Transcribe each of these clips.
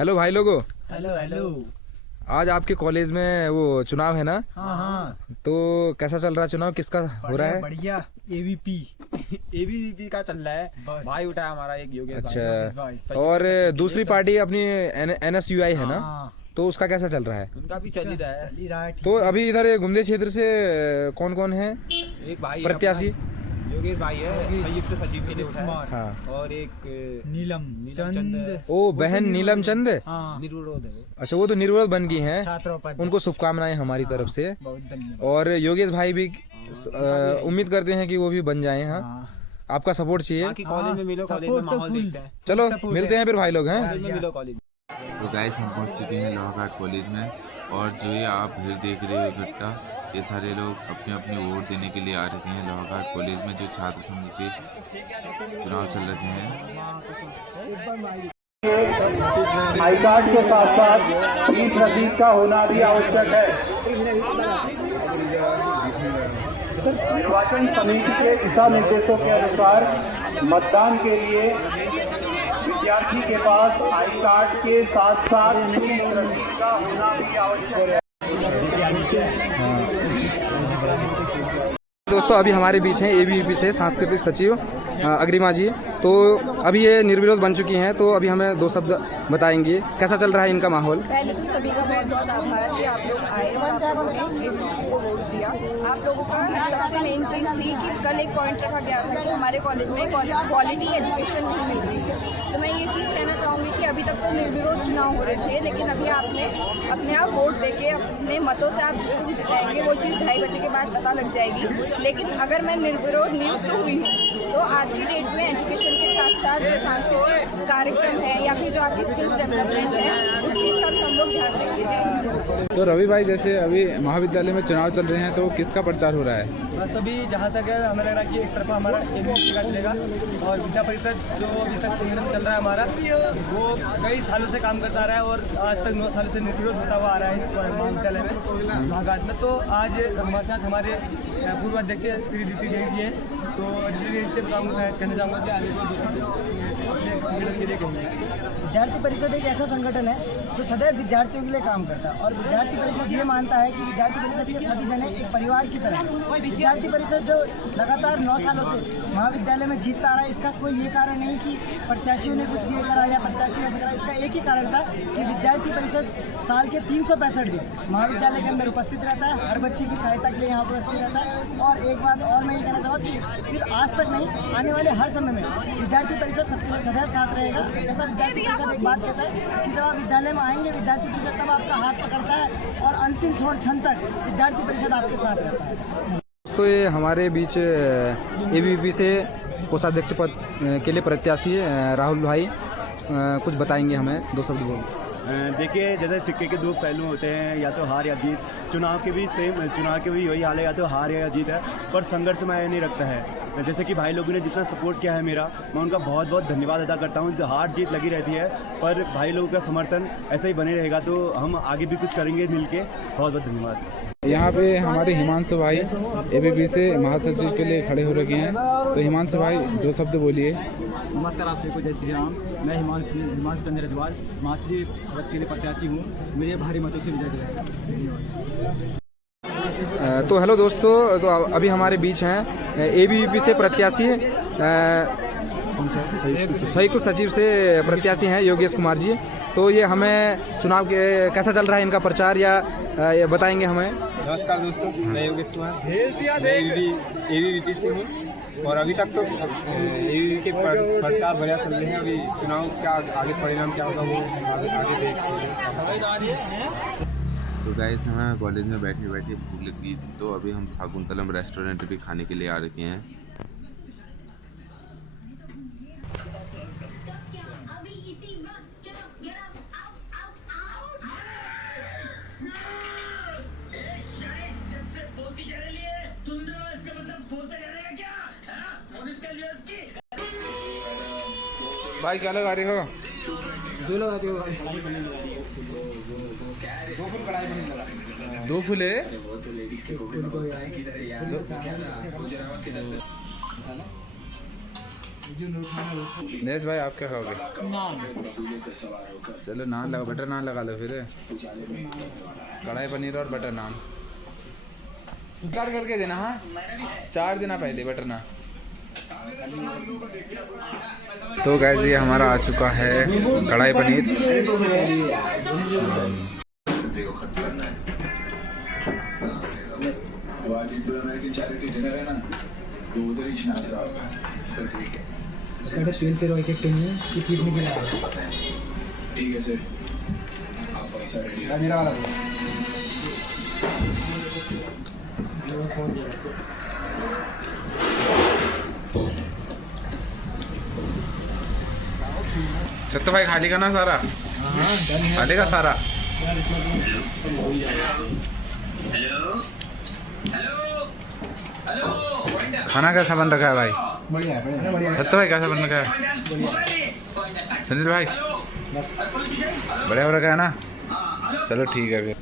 Hello भाई लोगो। Hello hello. आज आपके कॉलेज में वो चुनाव है ना? हाँ हाँ। तो कैसा चल रहा है चुनाव, किसका हो रहा है? बढ़िया। एबीपी एबीवीपी का चल रहा है। बस। भाई उठा है हमारा एक योगेश अच्छा। भाई। और दूसरी पार्टी अपनी NSUI है ना? हाँ, तो उसका कैसा चल रहा है? उनका भी चल ही रहा है। चल ही रहा है। तो अभी इधर गुमदे क्षेत्र से कौन कौन है एक भाई प्रत्याशी? योगेश भाई है, संयुक्त सचिव की लिस्ट है। हाँ। और एक नीलम नीलम चंद। ओ बहन नीलम चंद। हाँ, निर्विरोध है वो। अच्छा, वो तो निर्विरोध बन गई हैं। छात्रों पर उनको शुभकामनाएं हमारी तरफ से। बहुत धन्यवाद। और योगेश भाई भी उम्मीद करते हैं कि वो भी बन जाएं। हाँ, हाँ, आपका सपोर्ट चाहिए। बाकी कॉलेज में मिलो, कॉलेज में सपोर्ट तो माहौल फुल। देखते हैं। चलो सपोर्ट मिलते है। हैं फिर भाई लोग हैं। कॉलेज में मिलो, कॉलेज में। तो गाइस हम पहुंच चुके हैं लोहाघाट कॉलेज में। और जो ये आप भीड़ देख रहे हो इकट्ठा, ये सारे लोग अपने अपने वोट देने के लिए आ रखे हैं लोहाघाट कॉलेज में, जो छात्र संघ के चुनाव चल रहे हैं। आई कार्ड के साथ साथ ई रसीद का होना भी आवश्यक है। निर्वाचन समिति के दिशा निर्देशों के अनुसार मतदान के लिए विद्यार्थी के पास आई कार्ड के साथ साथ ई रसीद का होना भी आवश्यक है। दोस्तों अभी हमारे बीच हैं ABVP से सांस्कृतिक सचिव अग्रिमा जी। तो अभी ये निर्विरोध बन चुकी हैं, तो अभी हमें दो शब्द बताएंगे कैसा चल रहा है इनका माहौल। पहले तो सभी का बहुत बहुत आभार कि आप लोग आए और आप लोगों ने ABVP को वोट दिया। आप लोगों का सबसे मेन चीज़ थी कि कल एक पॉइंट रखा गया था कि हमारे कॉलेज में क्वालिटी एजुकेशन नहीं मिल रही है। तो मैं ये चीज़ कहना चाहूँगी कि अभी तक तो निर्विरोध चुनाव हो रहे थे, लेकिन अभी आपने अपने आप वोट देके अपने मतों से आप जिसको भी जिताएंगे वो चीज़ 2:30 बजे के बाद पता लग जाएगी। लेकिन अगर मैं निर्विरोध नियुक्त हुई हूँ तो आज की डेट में एजुकेशन के साथ साथ जो सांस्कृतिक कार्यक्रम है या फिर जो आपकी स्किल्स डेवलपमेंट है उस चीज़ का भी हम लोग ध्यान देंगे। जय। तो रवि भाई, जैसे अभी महाविद्यालय में चुनाव चल रहे हैं, तो किसका प्रचार हो रहा है? बस अभी जहाँ तक है हमें लग रहा है कि एक तरफा हमारा एबीवीपी का चलेगा। और विद्या परिषद जो अभी तक संगठन चल रहा है हमारा, वो कई सालों से काम करता रहा है और आज तक 9 सालों से निर्विरोध होता हुआ आ रहा है इस महाविद्यालय में लोहाघाट में। तो आज हमारे साथ हमारे पूर्व अध्यक्ष श्री दीप्ति जी हैं। तो इससे कहना चाहूँगा कि आगे अपने संगठन के लिए कहेंगे। विद्यार्थी परिषद एक ऐसा संगठन है जो सदैव विद्यार्थियों के लिए काम करता है और विद्यार्थी परिषद ये मानता है कि विद्यार्थी परिषद के सभी जने एक परिवार की तरह है। विद्यार्थी परिषद जो लगातार 9 सालों से महाविद्यालय में जीतता आ रहा है, इसका कोई ये कारण नहीं कि प्रत्याशियों ने कुछ ये करा या प्रत्याशी ऐसा करा। इसका एक ही कारण था कि विद्यार्थी परिषद साल के 365 दिन महाविद्यालय के अंदर उपस्थित रहता है, हर बच्चे की सहायता के लिए यहाँ उपस्थित रहता है। और एक बात और मैं ये कहना चाहूँगा कि सिर्फ आज तक नहीं, आने वाले हर समय में विद्यार्थी परिषद सबके लिए सदैव साथ रहेगा। जैसा विद्यार्थी परिषद एक बात कहता है कि जब आप विद्यालय में आएंगे विद्यार्थी परिषद तब आपका हाथ पकड़ता है और अंतिम क्षण तक विद्यार्थी परिषद आपके साथ रहता है। तो ये हमारे बीच ABVP से कोषाध्यक्ष पद के लिए प्रत्याशी राहुल भाई कुछ बताएंगे हमें, दो शब्द बोल। देखिए, जैसे सिक्के के दो पहलू होते हैं, या तो हार या जीत। चुनाव के भी वही हाल है, या तो हार या जीत है, पर संघर्ष में नहीं रखता है। जैसे कि भाई लोगों ने जितना सपोर्ट किया है मेरा, मैं उनका बहुत बहुत धन्यवाद अदा करता हूँ। जो हार जीत लगी रहती है, पर भाई लोगों का समर्थन ऐसा ही बने रहेगा, तो हम आगे भी कुछ करेंगे मिलके। बहुत बहुत धन्यवाद। यहाँ पे हमारे हिमांशु भाई ABVP से महासचिव के लिए खड़े हो रखे हैं। तो हिमांशु भाई, दो शब्द बोलिए। नमस्कार, आप सभी को जय श्री राम। मैं हिमांशु चंद्र रजवाल महासचिव पद के लिए प्रत्याशी हूँ। मुझे भारी मतों से विजय दिलाएगा। धन्यवाद। तो हेलो दोस्तों, तो अभी हमारे बीच हैं ABVP से प्रत्याशी संयुक्त सचिव से प्रत्याशी हैं योगेश कुमार जी। तो ये हमें चुनाव के कैसा चल रहा है इनका प्रचार या बताएंगे हमें। नमस्कार दोस्तों, मैं योगेश कुमार, ABVP से हूँ। और अभी तक तो ABVP के प्रचार बढ़िया चल रहे हैं। अभी चुनाव का आगे परिणाम क्या होगा वो आगे देखते। तो गाइस, हमें कॉलेज में बैठे बैठे भूख लग गई थी, तो अभी हम शाकुंतलम रेस्टोरेंट भी खाने के लिए आ रखे हैं। भाई क्या लगा रहे हो? दो लगा दियो भाई। 2 फूले। दिनेश भाई आप क्या खाओगे? चलो नान लगा, बटर नान लगा लो फिर। कढ़ाई पनीर और बटर नान करके देना। हाँ 4 दिन पहले बटर नान। तो गाइस ये हमारा आ चुका है कढ़ाई पनीर। ठीक है सर, आप पैसा रेडी मेरा वाला सत्य भाई खाली का ना सारा? खाली का सारा? खाना कैसा बन रखा है भाई? सत्य भाई कैसा बन रखा है? सुनील भाई बढ़िया हो रखा है ना? चलो ठीक है फिर।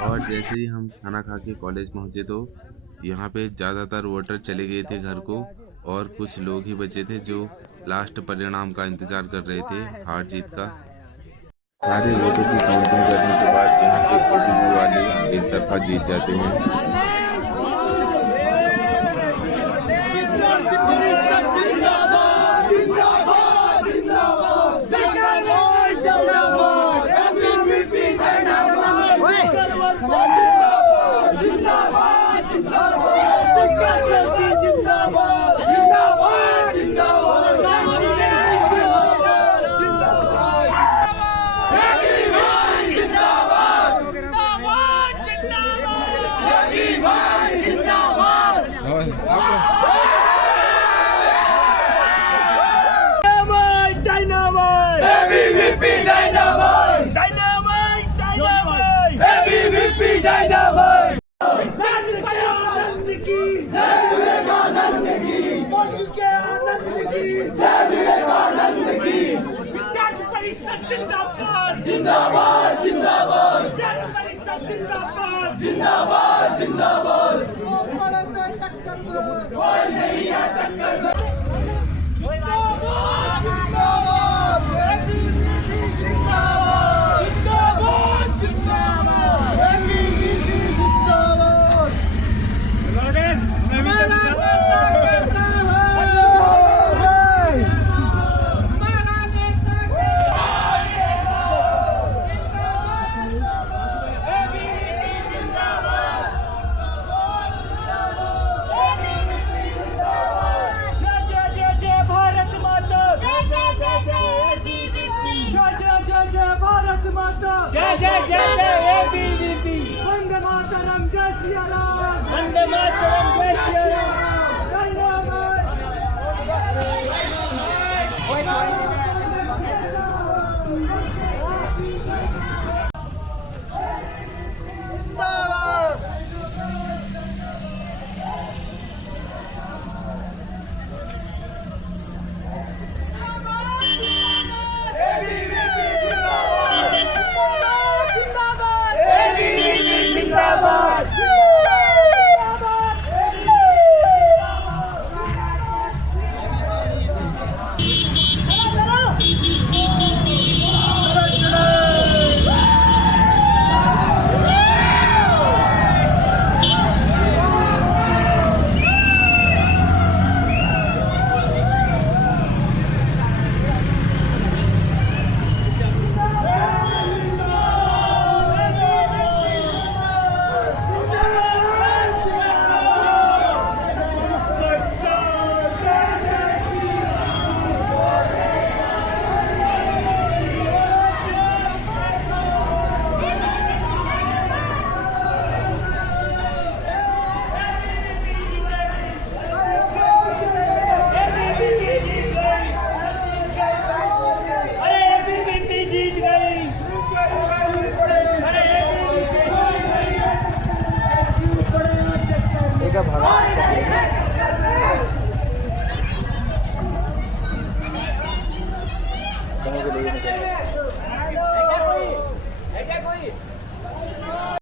और जैसे ही हम खाना खा के कॉलेज पहुँचे तो यहाँ पे ज़्यादातर वोटर चले गए थे घर को और कुछ लोग ही बचे थे जो लास्ट परिणाम का इंतज़ार कर रहे थे, हार जीत का। सारे वोटों की काउंटिंग करने के बाद यहाँ पे एबीवी वाले एक तरफा जीत जाते हैं। जिंदाबाद जिंदाबाद जिंदाबाद जिंदाबाद कोई नहीं है टक्कर। जय जय जय जय एबीवीपी, वंदे मातरम, जय श्री राम।